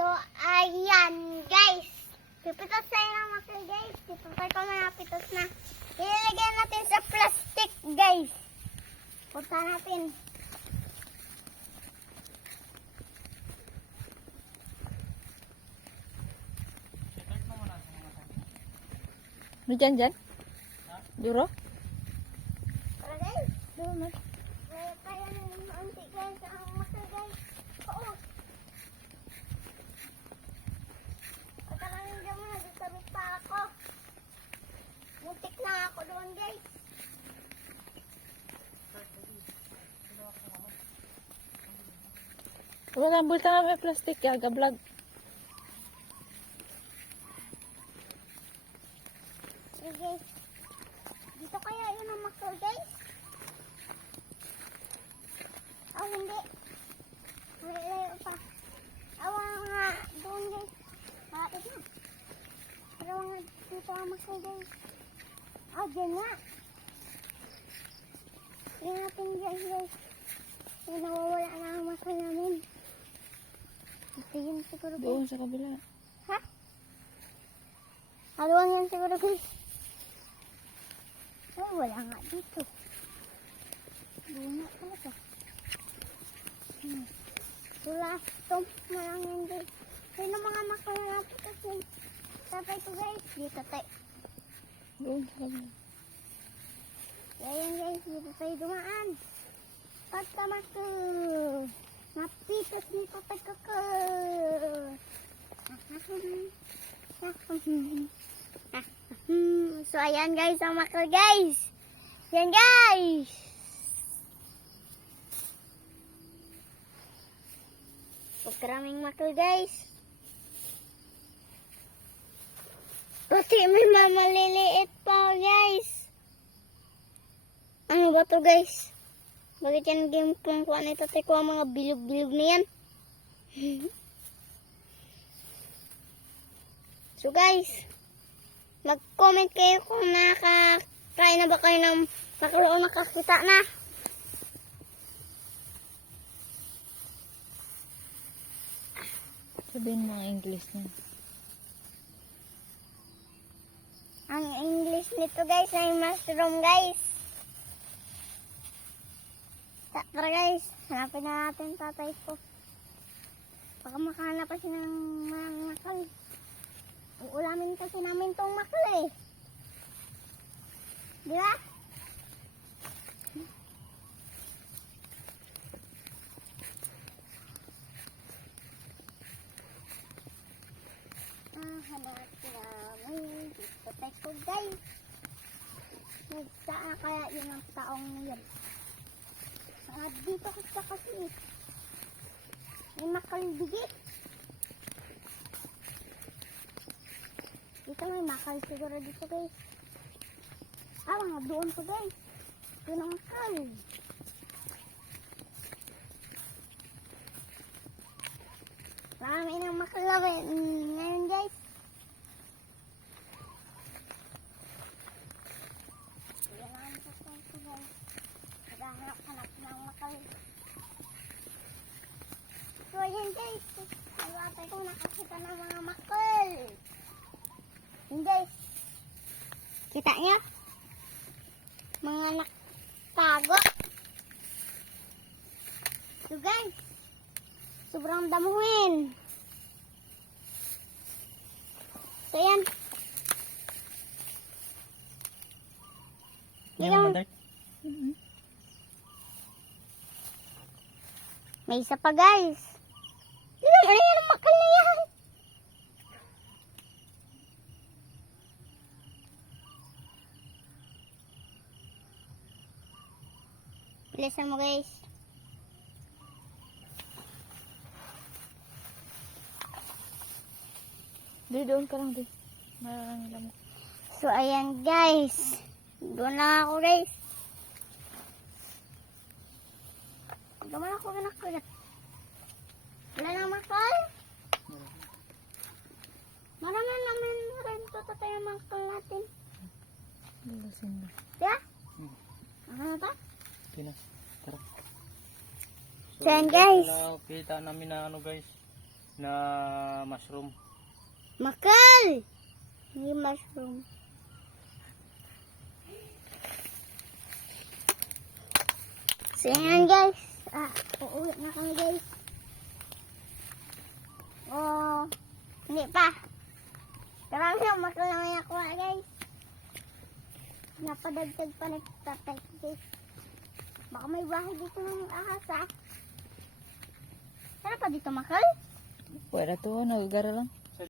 So, ayan, guys. Pipitos tayo ng makil, guys. Ipapay ko na pitos na. Ilalagyan natin sa plastic, guys. Punta natin. Ano dyan dyan? Duro? Tara, guys. Dumag. Kaya kaya ng maunti, guys. Ang makil, guys. Oo. Pagkakaroon dyan mo, nagsasabi pa ako. Muntik na ako doon, guys. Wala, bulta nga may plastic. Yaga vlog. Sige, guys. Dito kaya yun ang makil, guys? Oh, hindi. Malayo pa. Awa nga, doon, guys. Malapit na. Pero nga, dito ang makil, guys. Oh, dyan na. Tingnan natin dyan, guys. Yung nawawala na ang makil namin. Ito yun siguro, guys. Doon sa kabila. Ha? Haluan yan siguro guys. Oh, wala nga dito. Wala talaga. Hmm. Wala. Lang yan guys. Sino mga makalapit kasi. Tatay ko guys. Dito tayo. Doon sa kabila. Ayan guys. Dito tayo dumaan. Pagkama ko. Napitas ni tatay ko ko. Hmm, so ayan guys ang makal guys. Yan guys. Pagkaraming makal guys. Pati may mamaliliit pa guys. Ano ba to guys? Bakit yan game kung kuha nito ko ang mga bilog-bilog na yan? so guys, mag-comment kayo kung nakakain na ba kayo ng makalo o nakakita na. Sabihin mo ang English na. Ang English nito guys ay mushroom guys. Ta- Tara guys, hanapin na natin tatay ko. Baka makahanap pa siya ng mga makal. Uulamin kasi namin tong makal eh. Di ba? Ah, hanapin namin. Dito tayo guys. Nagsaan kaya yun ang taong yun. Ah, dito kasi kasi may makalbigi. Dito may makal siguro dito guys. Ah, mga doon ko guys. Doon ang makal. Marami nang makalawin ngayon guys. Yan ang tatay ko guys. Naghahanap-hanap ng makal. So, ayan guys. Nalapay ko nakakita ng mga makal. Yun guys. Kita niya? Mga naktago. So guys. Sobrang damuhin. So ayan. Ilang, May isa pa guys. Ilang ano yan ang makal na yan? Bilisan mo guys. Di, doon ka lang, di. Marami lang mo. So ayan guys. Doon na ako guys. Gaman ako pinakagat. Wala nang makal. Marami naman rin ito tayo makal natin. Lalasin mo. Diba? Hmm. Ano na ba? Sino? Tara. So, yan, guys. Wala, kita namin na ano guys. na mushroom. Makal! Hindi mushroom. So yan guys. Ah, uuwi na kami guys. Oh, hindi pa. Marami na makal na may nakuha guys. Napadagdag pa nagtatay guys. Baka may bahay dito ng ahas ah. Sana pa dito makal? Pwede to, nagagara lang.